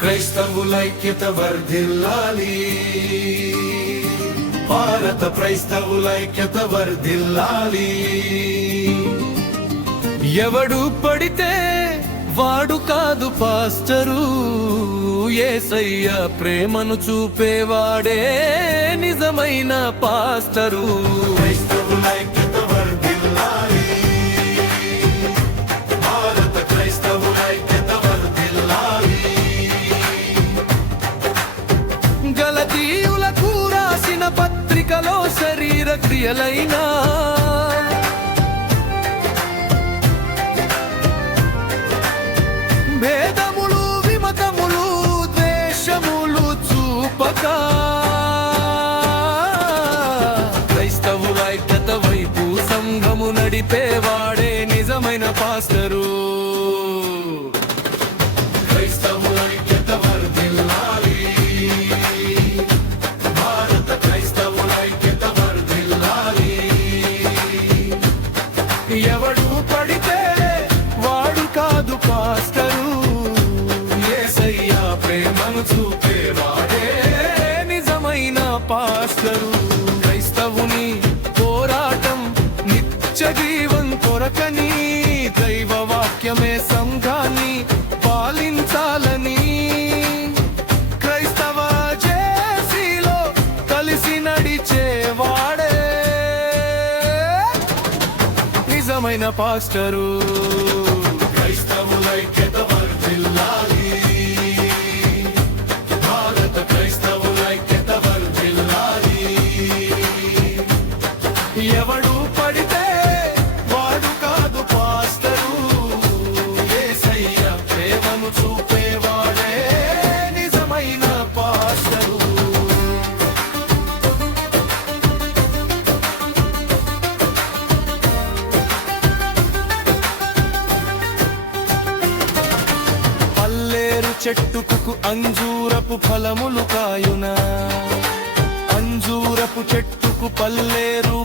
క్రైస్తవులైక్యత వర్ధిల్లాలి. భారత క్రైస్తవులైక్యత వర్ధిల్లాలి. ఎవడు పడితే వాడు కాదు పాస్టరు. ఏసయ్య ప్రేమను చూపేవాడే నిజమైన పాస్టరు. క్రైస్తవులైక్యత వర్ధిల్లాలి. శరీర క్రియలైనా భేదములు విమతములు ద్వేషములు చూపక. క్రైస్తవు ఐక్యత వైపు సంఘము నడిపేవాడే నిజమైన పాస్టరు. పాస్టరు క్రైస్తవుని పోరాటం నిత్య జీవం కొరకని దైవ వాక్యమే సంఘాన్ని పాలించాలని. క్రైస్తవ జేసీలో కలిసి నడిచేవాడే. నిజమైన పాస్టరు. క్రైస్తవులైక్యత వర్ధిల్లాలి. చూపేవాడే నిజమైన పాస్టరు. పల్లేరు చెట్టుకు అంజూరపు ఫలములు కాయునా. అంజూరపు చెట్టుకు పల్లేరు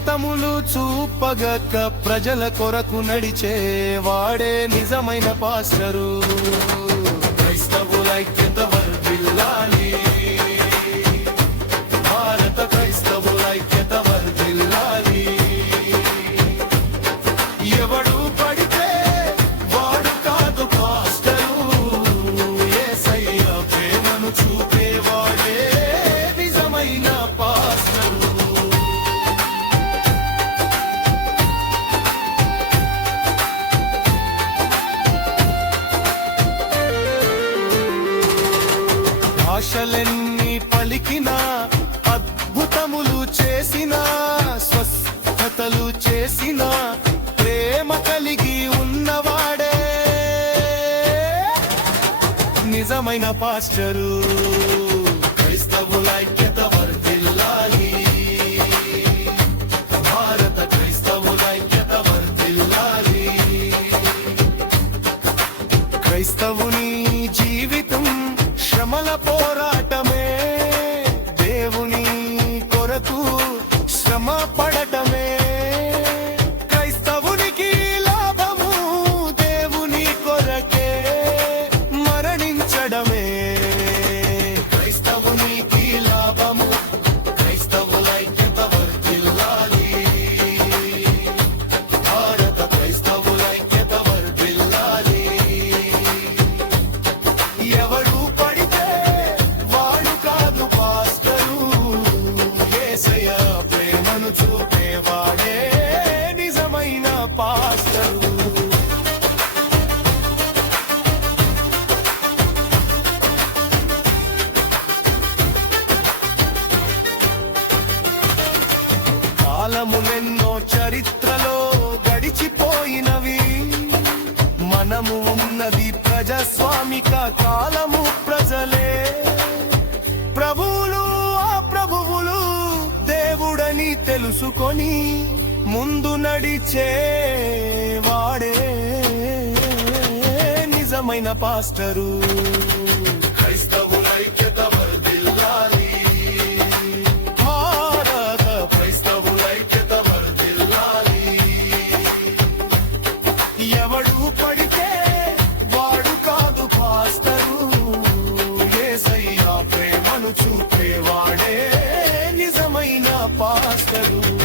విమతములు చూపగక ప్రజల కొరకు నడిచే వాడే నిజమైన పాస్టరు. క్రైస్తవులైక్యత భాషలెన్ని పలికినా అద్భుతములు చేసిన స్వస్థతలు చేసిన ప్రేమ కలిగి ఉన్నవాడే. నిజమైన పాస్టరు క్రైస్తవులైక్యత వర్తిల్లాలి కాలములెన్నో చరిత్రలో గడిచిపోయినవి. మనము ఉన్నది ప్రజాస్వామిక కాలము ప్రజలే. ప్రభువులు ఆ ప్రభువులు దేవుడని తెలుసుకొని ముందు నడిచే వాడే నిజమైన పాస్టరు. apóstolos.